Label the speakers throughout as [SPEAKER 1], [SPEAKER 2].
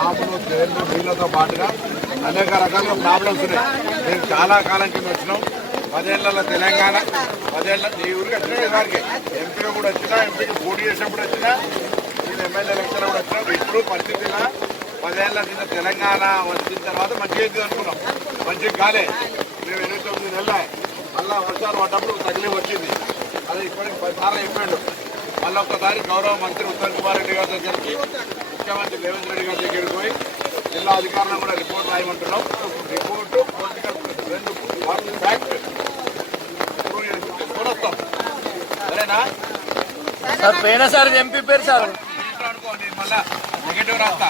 [SPEAKER 1] పాములు తేళ్ళు నీళ్ళతో పాటుగా అనేక రకాల ప్రాబ్లమ్స్ ఉన్నాయి. మేము చాలా కాలం కింద వచ్చినాం. పదేళ్ళలో తెలంగాణ పదేళ్ళ ఈ ఊరికి వచ్చినా వారికి ఎంపీగా కూడా వచ్చినా ఎంపీకి పోటీ చేసినప్పుడు వచ్చినా నేను ఎమ్మెల్యే ఎలక్షన్ కూడా వచ్చినా ఇప్పుడు పరిస్థితిగా పదేళ్ళ కింద తెలంగాణ వచ్చిన తర్వాత మంచిగా అవుతుంది అనుకున్నాం. మంచిగా కాలే. మేము ఎనిమిది తొమ్మిది నెలల మళ్ళీ వర్షాలు పడ్డప్పుడు తగిలి వచ్చింది. అది ఇప్పటికి పది సార్లు చెప్పాడు మళ్ళీ ఒక్కసారి గౌరవ మంత్రి ఉత్తమ్ కుమార్ రెడ్డి గారితో దగ్గరికి ముఖ్యమంత్రి రేవంత్ రెడ్డి గారి దగ్గరికి పోయి జిల్లా అధికారులను కూడా రిపోర్ట్ రాయమంటున్నాం. రిపోర్టు పొలిటికల్ రెండు ఫ్యాక్ట్ సరేనా?
[SPEAKER 2] సార్ ఎంపీ పేరు సార్.
[SPEAKER 1] నెగిటివ్ రాస్తా.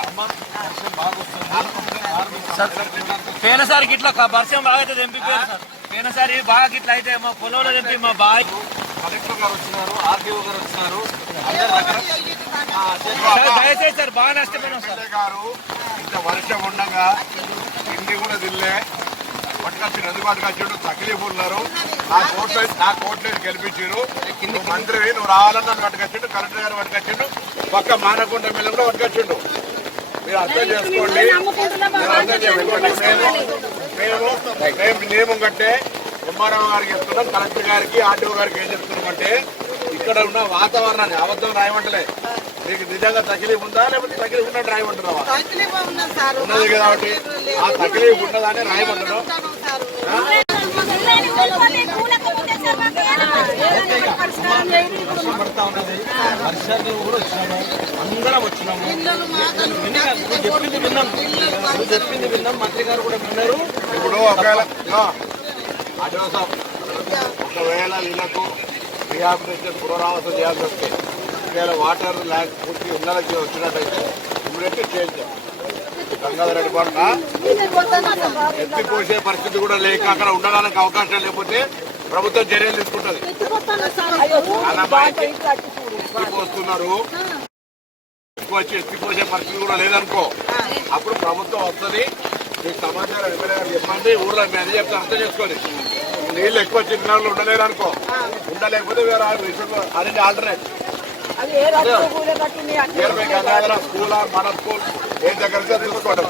[SPEAKER 2] ఇట్లా వర్షం బాగా అవుతుంది ఎంపీ పేరు సార్. పోయినసారి బాగా ఇట్లా అయితే మా పొలంలో మా బాయ్.
[SPEAKER 1] కలెక్టర్ గారు వచ్చినారు ఆర్డీఓ గారు వచ్చినారు.
[SPEAKER 2] దయచేసి సార్ బాగా నష్టపోయినాం సార్.
[SPEAKER 1] గారు ఇంత వర్షం ఉండగా ఇంటి కూడా దిల్లే పట్టుకొచ్చి నది పట్టుకొచ్చాడు తక్లీఫ్ ఉన్నారు నా కోట్లు నా కోట్లు గెలిపించారు. మంత్రి నువ్వు రావాలన్నా పట్టుకొచ్చిండు కలెక్టర్ గారు పట్టుకొచ్చిండు పక్క మానకొండ మిల్లం కూడా పట్టుకొచ్చిండు. మీరు అర్థం చేసుకోండి. మీరు అర్థం చేసుకోండి. మేము మేము నియమం కట్టే ఎంఆర్ఓ గారికి చెప్తున్నాం కలెక్టర్ గారికి ఆర్టీఓ గారికి ఏం చెప్తున్నామంటే ఇక్కడ ఉన్న వాతావరణాన్ని అబద్ధం రాయమంటలే. మీకు నిజంగా తగిలిఫ్ ఉందా? లేకపోతే తగిలిఫ్ ఉన్నట్టు రాయమంటున్నావా ఉన్నది కాబట్టి ఆ తగిలిఫ్ ఉన్నదాన్ని
[SPEAKER 2] పడతా ఉన్నది. వర్షాలు కూడా వచ్చినాము. అందరం వచ్చినాము. నువ్వు చెప్పింది విన్నాం. నువ్వు చెప్పింది విన్నాం. మంత్రి గారు కూడా విన్నారు.
[SPEAKER 1] ఇప్పుడు ఒకవేళ ఒకవేళ ఇళ్ళకు రిహాబిలిటేషన్ పునరావాసం చేయాల్సి వస్తే ఒకవేళ వాటర్ ల్యాక్ పూర్తి ఇళ్ళకి వచ్చినట్టయితే ఇమ్మీడియట్ చేంజ్ గంగాధరెడ్డి రెడ్డి ఎత్తి ఎత్తిపోసే పరిస్థితి కూడా లేక అక్కడ ఉండడానికి అవకాశం లేకపోతే ప్రభుత్వం చర్యలు తీసుకుంటుంది. ఎత్తిపోస్తున్నారు ఎక్కువ వచ్చి ఎత్తిపోసే పరిస్థితి కూడా లేదనుకో. అప్పుడు ప్రభుత్వం వస్తుంది. మీకు సమాచారం ఎమ్మెల్యే గారు చెప్పండి. ఊర్లో మీ అది చెప్తే అర్థం చేసుకోండి. నీళ్ళు ఎక్కువ చిన్నాళ్ళు ఉండలేరు అనుకో ఉండలేకపోతే వేరే అది alternate. Near by Gangadhara school మన స్కూల్ ఏ దగ్గర తీసుకోవడం